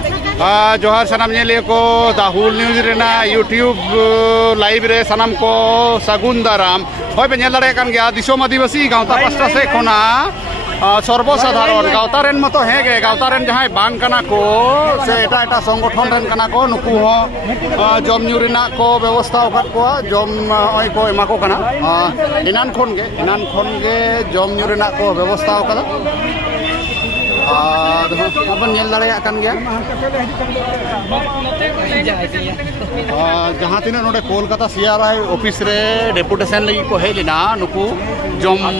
जोहार सानाम नेलिया को दाहुल news Raina YouTube live रे सानाम को सगुन दाराम होय पे नेल दाड़े कान गया दिसोम आदिवासी गावता पास्टा से खोना सर्वसाधारण गावता रेन मतो हेगे गावता रेन जहां बांग कना को से एटा संगठन रेन कना को नुकु हो जम न्यू रेना को व्यवस्था ओकत को जम ओय को एमा को कना इनान खोन गे जम न्यू रेना को व्यवस्था ओकदा अपन नेल दाड़े कान गया जहाँ तीन नोडे कोलकाता सीआरआई ऑफिस रे डेपुटेशन लगी को हेलिना नुकु जमा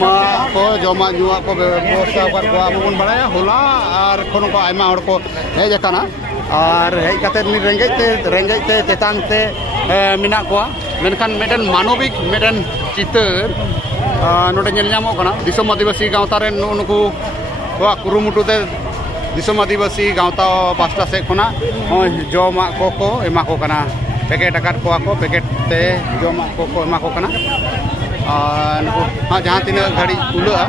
को व्यवस्था को अब बन बड़ाया होला और कोनो को आयमा हड़ को हेज काना और हेज काते रेंगेते चेतान ते मिना को मेनखान मेडन मानविक मेडन चितर नोडे नेल ᱧᱟᱢᱚᱜ ᱠᱟᱱᱟ दिसोम आदिवासी गावता रे नुकु कुरुमुटु ते दिसोम आदिवासी गावता पास्टा से खोना जमा को एमा को कना पैकेट आकार को पैकेट ते जमा को एमा को कना हाँ जहाँ तीन घड़ी उलुआ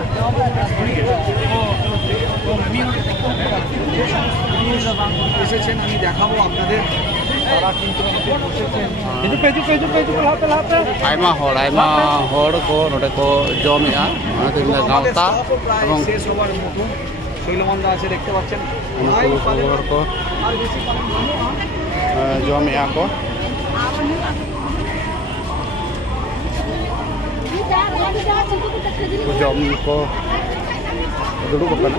आयमा हड़ को नोडे को जमेआ गावता শৈলমন্দা আছে দেখতে পাচ্ছেন को जमेआ को जम को दुड़ुब कना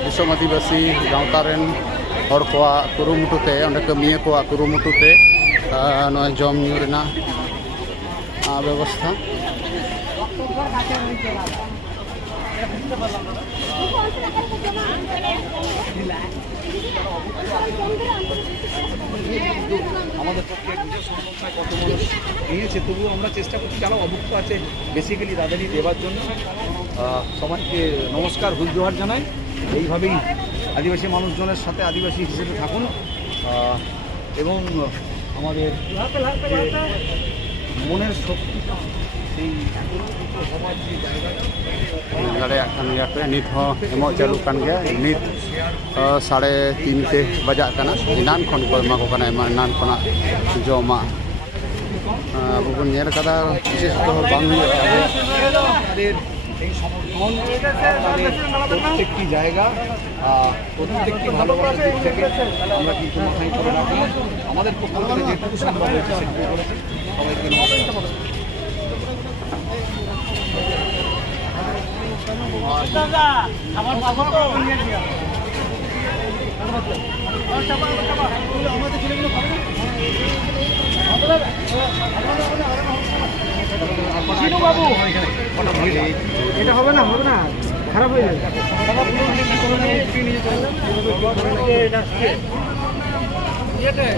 दिसोम आदिवासी गावता रेन हड़ को कुरुमुटुते अंडे कमिया को कुरुमुटुते जम न्यू रेना व्यवस्था আমাদের পক্ষে সংগঠনায় কত মানুষ নিয়েছে তবুও আমরা চেষ্টা করছি যারা অভুক্ত আছে বেসিক্যালি তাদেরই দেওয়ার জন্য সবাইকে নমস্কার হুল জোহার জানাই এইভাবেই আদিবাসী মানুষজনের সাথে আদিবাসী হিসেবে থাকুন এবং আমাদের মনের শক্তি সেই সবার যে জায়গাটা नित एमो चालू कान गया नित 3:30 बजाक काना इनान खन को एमा को काना इनान खना जमा अब बन नेल कदा विशेष तो बांग আমাদের এই সমর্থন প্রত্যেকটি জায়গা প্রত্যেকটি ভালোবাসার দিক থেকে আমরা কিন্তু মাথায় করে রাখি আমাদের পক্ষ থেকে যেটুকু সম্ভব হয়েছে সেটুকু করেছি সবাইকে নমস্কার আমার বাবা তো আমাদের ছেলেগুলো খাবে না বাবু এটা হবে না খারাপ হয়ে যাবে